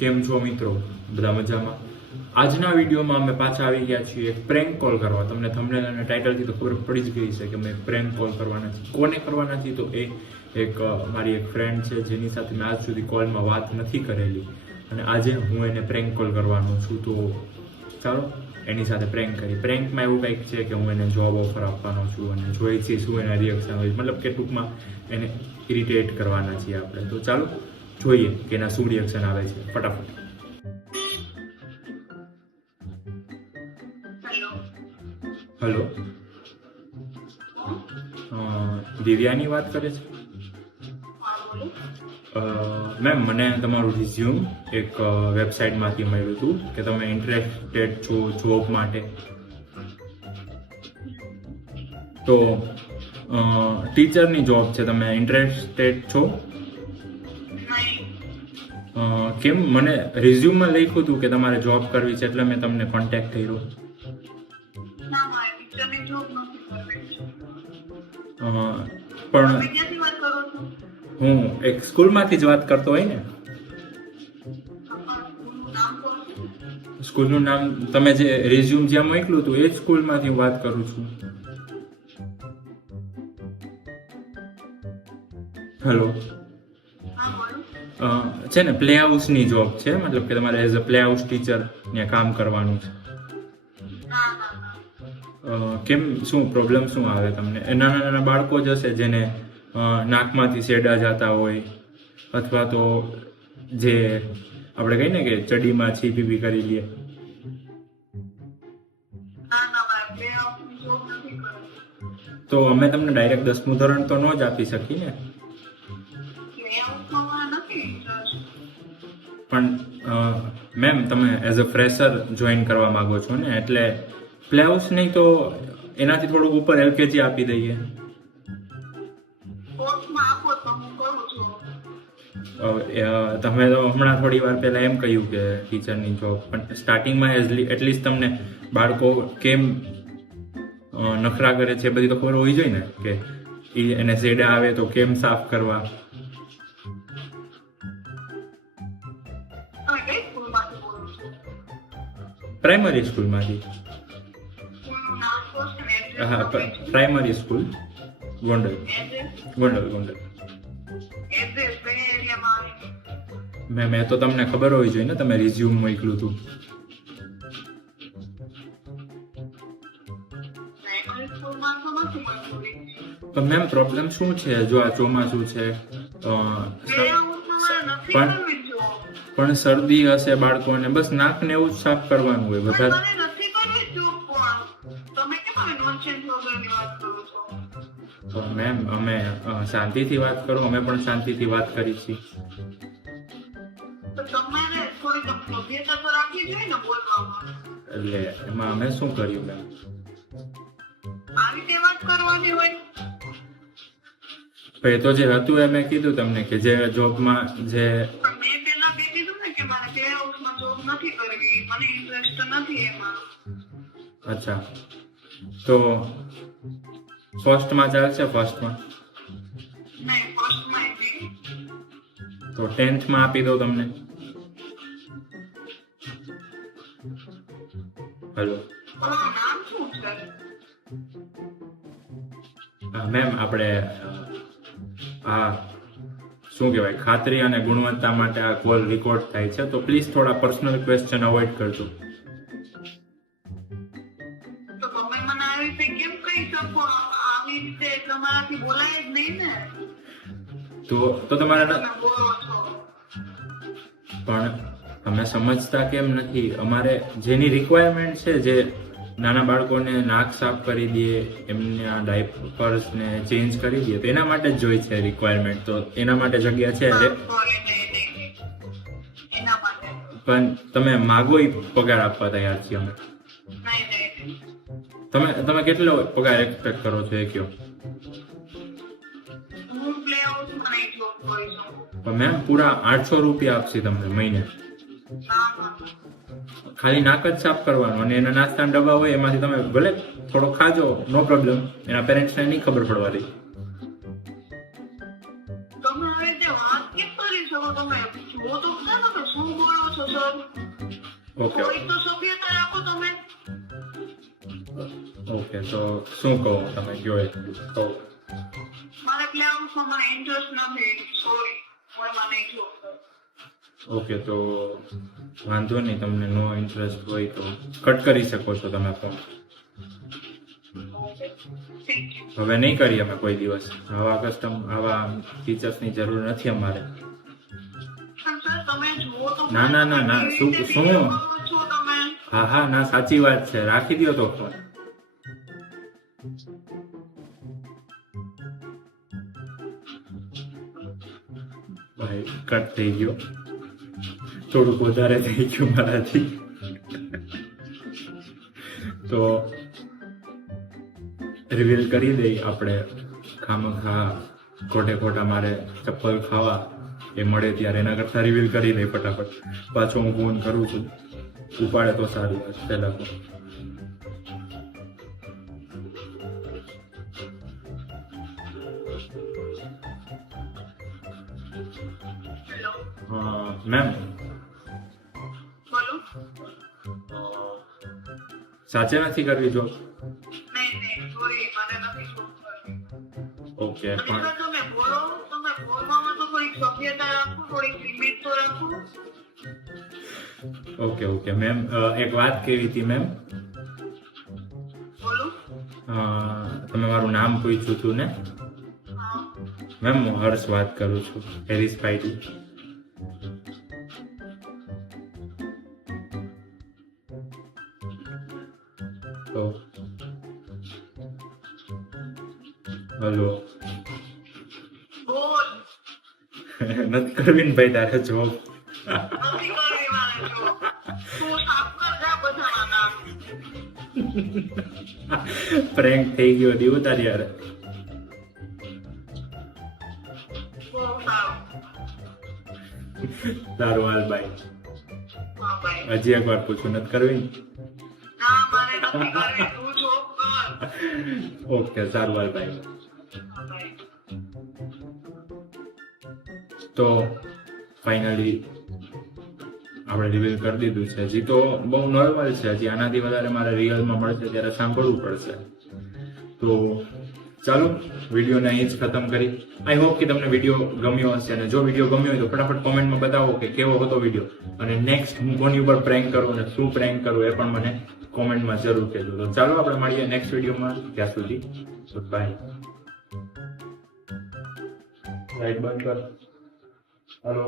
કેમ છો મિત્રો? બધા મજામાં? આજના વિડીયોમાં અમે પાછા આવી ગયા છીએ એક પ્રેન્ક કોલ કરવા. તમને થંબનેલ અને ટાઇટલથી તો ખબર પડી જ ગઈ છે કે અમે પ્રેન્ક કોલ કરવાના છીએ. કોને કરવાના છીએ? તો એ એક મારી એક ફ્રેન્ડ છે જેની સાથે મેં આજ સુધી કોલમાં વાત નથી કરેલી, અને આજે હું એને પ્રેન્ક કોલ કરવાનો છું. તો ચાલો એની સાથે પ્રેન્ક કરી. પ્રેન્કમાં એવું કંઈક છે કે હું એને જોબ ઓફર આપવાનો છું અને જોઈએ છીએ શું એના રિએક્શન હોય, મતલબ કે ટૂંકમાં એને ઇરિટેટ કરવાના છીએ આપણે. તો ચાલો જોઈએ કે એના શું રિએક્શન આવે છે. ફટાફટ. હેલો, દિવ્યાની વાત કરે છે? મેમ, મને તમારું રિઝ્યુમ એક વેબસાઇટમાંથી મળ્યું હતું કે તમે ઇન્ટરેસ્ટેડ છો જોબ માટે. તો ટીચરની જોબ છે, તમે ઇન્ટરેસ્ટેડ છો? કેમ? મને રિઝ્યુમમાં લખ્યું હતું કે તમારે જોબ કરવી છે, એટલે મેં તમને કોન્ટેક્ટ કર્યો. પણ હું એક સ્કૂલમાંથી જ વાત કરતો હોય ને. સ્કૂલનું નામ તમે જે રિઝ્યુમ જ્યાં મોકલ્યું હતું એ જ સ્કૂલમાંથી વાત કરું છું. હેલો, છે ને પ્લે હાઉસની જોબ છે, મતલબ કે તમારે as a play house teacher ત્યાં કામ કરવાનું છે. કેમ, શું પ્રોબ્લેમ શું આવે તમને? એ નાના નાના બાળકો જ હશે જેને નાકમાંથી શેડા જતા હોય, અથવા તો જે આપણે કહીએ ને કે ચડીમાં છી પીપી કરી લઈએ. તો અમે તમને ડાયરેક્ટ 10મું ધોરણ તો ન જ આપી શકીએ ને. પણ મેમ, તમે એઝ અ ફ્રેશર જોઈન કરવા માંગો છો ને, એટલે પ્લે હાઉસ નહીં તો એનાથી થોડુંક ઉપર એલકેજી આપી દઈએ. તમે તો હમણાં થોડી વાર પહેલા એમ કહ્યું કે ટીચરની જોબ, પણ સ્ટાર્ટિંગમાં એટલીસ્ટ તમને બાળકો કેમ નખરા કરે છે બધી તો ખબર હોવી જોઈએ ને, કે એને શેડા આવે તો કેમ સાફ કરવા. પ્રાઇમરી સ્કૂલમાંથી. હા, પ્રાઇમરી સ્કૂલ, ગોંડલ. મેમ, એ તો તમને ખબર હોવી જોઈએ ને, તમે રિઝ્યુમ મોકલ્યું હતું. તો મેમ, પ્રોબ્લેમ શું છે? જો આ ચોમાસું છે પણ શરદી હશે બાળકોને, બસ નાક ને એવું જ સાફ કરવાનું હોય. વધારે મેમ, અમે શાંતિથી વાત કરો, અમે પણ શાંતિથી વાત કરી છીએ. એટલે એમાં અમે શું કર્યું મેમ? એ તો જે હતું એ મેં કીધું તમને કે જે જોબમાં જે અચ્છા, તો ફર્સ્ટમાં ચાલશે? ફર્સ્ટમાં તો 10થમાં આપી દો તમને. હેલો મેમ, આપણે શું કહેવાય, ખાતરી અને ગુણવત્તા માટે આ કોલ રેકોર્ડ થાય છે, તો પ્લીઝ થોડા પર્સનલ ક્વેશ્ચન અવોઇડ કરજો. તો તમારે પણ અમે સમજતા કેમ નથી? અમારે જેની રિક્વાયરમેન્ટ છે, જે નાના બાળકોને નાક સાફ કરી દઈએ, એમના ડાયપર્સને ચેન્જ કરી દઈએ, તો એના માટે જ જોઈ છે રિક્વાયરમેન્ટ. તો એના માટે જગ્યા છે. પણ તમે માગો એ પગાર આપવા તૈયાર છીએ અમે. તમે કેટલો પગાર એક્સપેક્ટ કરો છો એ કહો. મેમ, પૂરા 800 રૂપિયા આપશે તમને મહિને. ખાલી નાક જ સાફ કરવાનું, અને એના નાસ્તાના ડબ્બા હોય એમાંથી તમે ભલે થોડો ખાજો, નો પ્રોબ્લેમ. એના પેરેન્ટ્સને નહીં ખબર પડવા દે. તમે હવે તે વાત કેમ કરી શકો? તમે જો તો ખરા કે શું બોલો છો? ઓકે થોડીક તો સભ્યતા રાખો તમે. ઓકે, તો શું કહો તમે કયો એ કહો. મારે પ્લે ઓફમાં ઇન્ટરેસ્ટ નથી. સોરી, હું એમાં નહીં જોઉં. ઓકે, તો વાંધો નહીં, તમને નો ઇન્ટરેસ્ટ હોય તો કટ કરી શકો છો તમે ફોન. હવે નહીં કરીએ અમે કોઈ દિવસ આવા ટીચર્સની જરૂર નથી અમારે. ના ના ના ના, શું હા હા ના, સાચી વાત છે, રાખી દો તો ફોન. ભાઈ કટ થઈ ગયો, થોડુંક વધારે થઈ ગયું મારાથી. તો રિવીલ કરી દઈ આપણે, ખામખા ખોટે ખોટા મારે ચપ્પલ ખાવા એ મળે ત્યારે એના કરતા રિવીલ કરી દઈ ફટાફટ. પાછો હું ફોન કરું છું, ઉપાડે તો સારી વાત. પહેલા ફોન મેમ બોલો. સાચે નથી કરવી જો. નહીં, સોરી, મને નથી જોવું. ઓકે, પણ તમે બોલો, તમે બોલવામાં તો થોડીક સભ્યતા રાખો, થોડીક લિમિટ તો રાખો. ઓકે ઓકે મેમ, એક વાત કેવી હતી મેમ. બોલો. તમે મારું નામ પૂછ્યું હતું ને હા. મેમ? હું હર્ષ વાત કરું છું, હેરિસ પાઇટી. તો હલો. બોલ. નથી કરવી ને ભાઈ તારે જોબ. નથી કરવી મારે જો. તું સાફ કર જા બધાના નામ. પ્રેન્ક થઈ ગયો દીવ તારી યાર. બહુ સારું. તારું હાલ બાય. હા ભાઈ. હજી એક વાર પૂછું, નથી કરવી? ના, મારે નથી કરવી. તું જોબ કર. ઓકે, સારું હાલ બાય. હા ભાઈ. તો ફાઇનલી આપણે રિવીલ કરી દીધું છે. હજી તો બહુ નોર્મલ છે, હજી આનાથી વધારે મારે રિયલમાં મળશે ત્યારે સાંભળવું પડશે. તો ચાલો, વિડીયોને અહીં જ ખતમ કરી. આઈ હોપ કે તમને વિડીયો ગમ્યો હશે, અને જો વિડીયો ગમ્યો હોય તો ફટાફટ કોમેન્ટમાં બતાવો કે કેવો હતો વિડીયો, અને નેક્સ્ટ હું કોની ઉપર પ્રેન્ક કરું અને શું પ્રેન્ક કરું એ પણ મને કોમેન્ટમાં જરૂર કહેજો. તો ચાલો આપણે મળીએ નેક્સ્ટ વિડીયોમાં. ત્યાં સુધી બાય. લાઈટ બંધ કર. હલો.